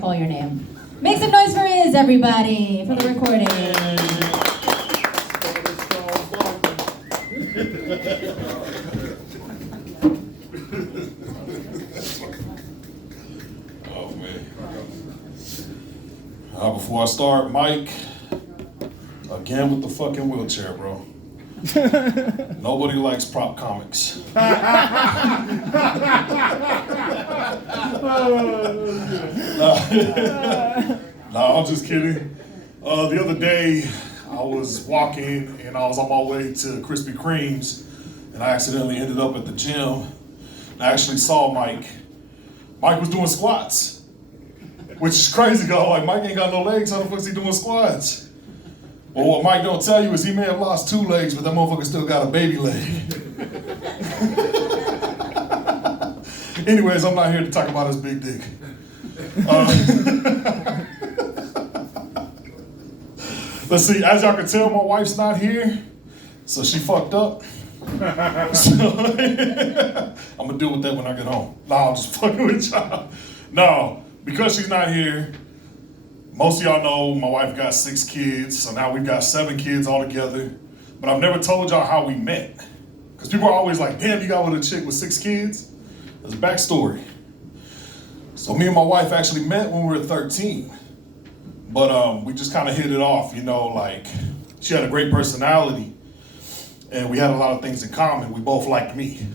call your name. Make some noise for Iz, everybody, for the recording. Oh, man. Before I start, Mike, again with the fucking wheelchair, bro. Nobody likes prop comics. No, I'm just kidding. The other day, I was walking and I was on my way to Krispy Kreme's and I accidentally ended up at the gym. And I actually saw Mike. Mike was doing squats, which is crazy, though. Like, Mike ain't got no legs. How the fuck is he doing squats? Well, what Mike don't tell you is he may have lost 2 legs, but that motherfucker still got a baby leg. Anyways, I'm not here to talk about his big dick. Let's see, as y'all can tell, my wife's not here, so she fucked up. So, I'm gonna deal with that when I get home. Nah, I'm just fucking with y'all. No, because she's not here, most of y'all know my wife got 6 kids, so now we've got 7 kids all together. But I've never told y'all how we met. Because people are always like, damn, you got with a chick with 6 kids? There's a backstory. So me and my wife actually met when we were 13. But we just kind of hit it off, you know, like, she had a great personality. And we had a lot of things in common. We both liked me.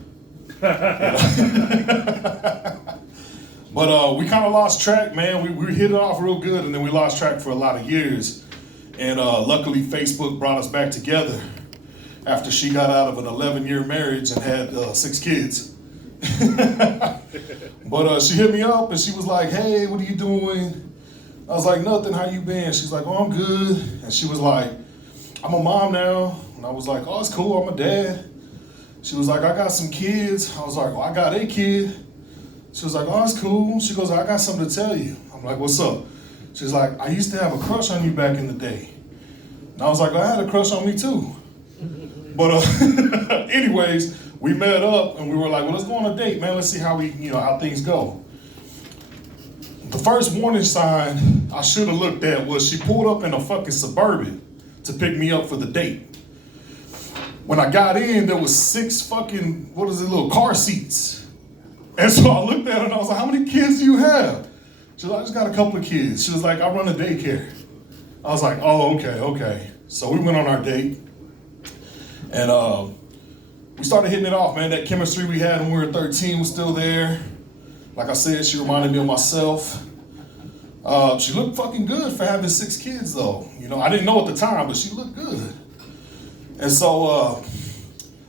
But we kind of lost track, man. We hit it off real good, and then we lost track for a lot of years. And luckily, Facebook brought us back together after she got out of an 11-year marriage and had 6 kids. But she hit me up, and she was like, hey, what are you doing? I was like, nothing, how you been? She's like, oh, I'm good. And she was like, I'm a mom now. And I was like, oh, it's cool, I'm a dad. She was like, I got some kids. I was like, well, I got a kid. She was like, oh, it's cool. She goes, I got something to tell you. I'm like, what's up? She's like, I used to have a crush on you back in the day. And I was like, I had a crush on me too. But anyways, we met up and we were like, well, let's go on a date, man. Let's see how how things go. The first warning sign I should have looked at was she pulled up in a fucking Suburban to pick me up for the date. When I got in, there was 6 fucking, little car seats. And so I looked at her and I was like, how many kids do you have? She was like, I just got a couple of kids. She was like, I run a daycare. I was like, oh, okay. So we went on our date. And we started hitting it off, man. That chemistry we had when we were 13 was still there. Like I said, she reminded me of myself. She looked fucking good for having 6 kids, though. You know, I didn't know at the time, but she looked good. And so,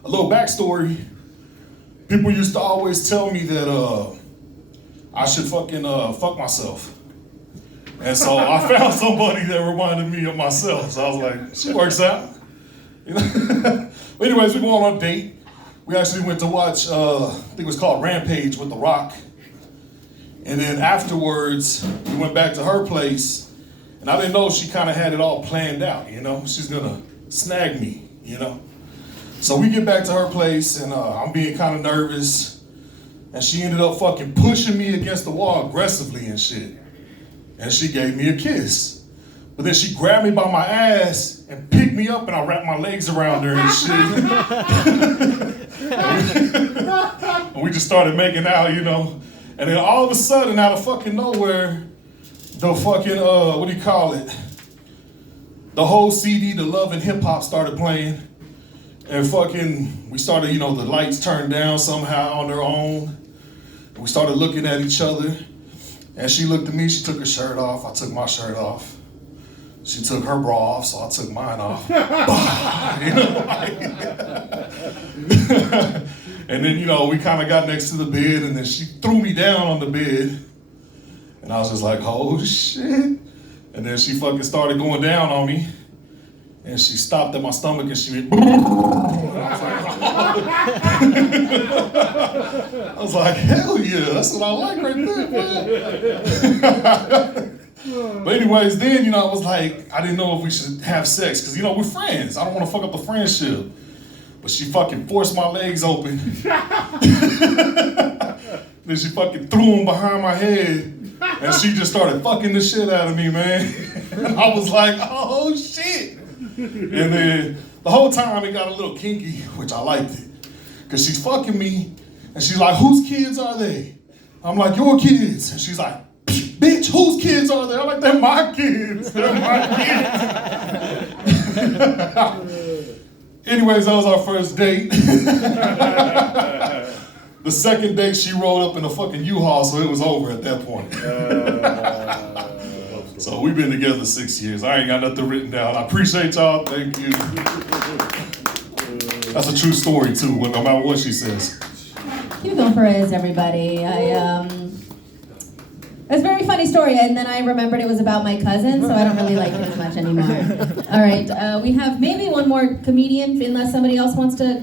a little backstory. People used to always tell me that I should fucking fuck myself. And so I found somebody that reminded me of myself. So I was like, she works out. You know? But anyways, we go on a date. We actually went to watch, I think it was called Rampage with The Rock. And then afterwards, we went back to her place. And I didn't know she kind of had it all planned out, you know? She's gonna snag me, you know? So we get back to her place, and I'm being kind of nervous, and she ended up fucking pushing me against the wall aggressively and shit. And she gave me a kiss. But then she grabbed me by my ass and picked me up, and I wrapped my legs around her and shit. And we just started making out, you know. And then all of a sudden, out of fucking nowhere, the fucking, the whole CD, The Love and Hip Hop, started playing. And fucking, we started, the lights turned down somehow on their own. And we started looking at each other. And she looked at me, she took her shirt off, I took my shirt off. She took her bra off, so I took mine off. And then, we kind of got next to the bed, and then she threw me down on the bed. And I was just like, oh shit. And then she fucking started going down on me. And she stopped at my stomach and she went, I was like, hell yeah, that's what I like right there, man. But anyways, then, I was like, I didn't know if we should have sex, because, we're friends. I don't want to fuck up the friendship. But she fucking forced my legs open. Then she fucking threw him behind my head. And she just started fucking the shit out of me, man. And I was like, oh shit. And then the whole time it got a little kinky, which I liked it. Cause she's fucking me. And she's like, whose kids are they? I'm like, your kids. And she's like, bitch, whose kids are they? I'm like, they're my kids. They're my kids. Anyways, that was our first date. The second date, she rolled up in a fucking U-Haul, so it was over at that point. So we've been together 6 years. I ain't got nothing written down. I appreciate y'all. Thank you. That's a true story, too, no matter what she says. Keep it going for Iz, everybody. It's a very funny story, and then I remembered it was about my cousin, so I don't really like it as much anymore. All right, we have maybe one more comedian, unless somebody else wants to